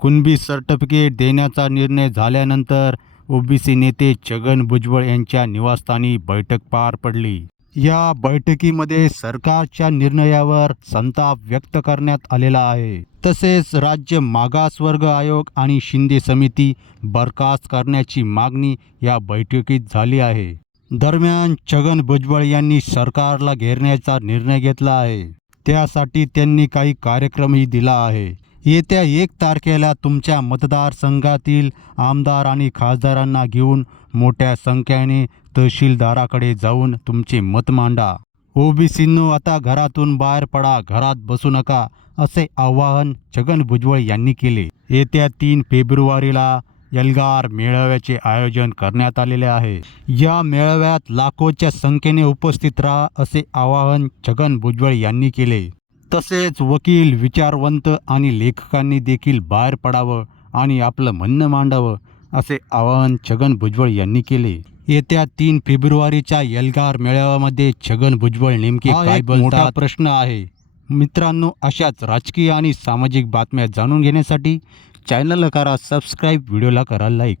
Kunbi certificate देण्याचा निर्णय झाल्यानंतर ओबीसी नेते छगन भुजबळ यांच्या निवासस्थानी बैठक पार पडली. या बैठकीमध्ये सरकारच्या निर्णयावर संताप व्यक्त करण्यात आलेला आहे. तसेच राज्य मागासवर्ग आयोग आणि शिंदे समिती बरखास्त करण्याची मागणी या बैठकीत झाली आहे. दरम्यान छगन भुजबळ यांनी सरकारला घेरण्याचा निर्णय घेतला आहे. त्यासाठी त्यांनी काही कार्यक्रमही दिला आहे. येत्या एक तारखेला तुमच्या मतदारसंघातील आमदार आणि खासदारांना घेऊन मोठ्या संख्येने तहसीलदाराकडे जाऊन तुमचे मत मांडा. ओबीसींनो आता घरातून बाहेर पडा घरात बसू नका असे आवाहन छगन भुजबळ यांनी केले. येत्या तीन फेब्रुवारीला एल्गार मेळाव्याचे आयोजन करण्यात आलेले आहे. या मेळाव्यात लाखोच्या संख्येने उपस्थित राहा असे आवाहन छगन भुजबळ यांनी केले. तसेच वकील विचारवंत आणि लेखकांनी देखील बाहेर पडावं आणि आपलं म्हणणं मांडावं असे आवाहन छगन भुजबळ यांनी केले. येत्या तीन फेब्रुवारीच्या एल्गार मेळाव्यामध्ये छगन भुजबळ नेमके काय मोठा प्रश्न आहे. मित्रांनो अशाच राजकीय आणि सामाजिक बातम्या जाणून घेण्यासाठी चॅनलला करा सबस्क्राईब व्हिडिओला करा लाईक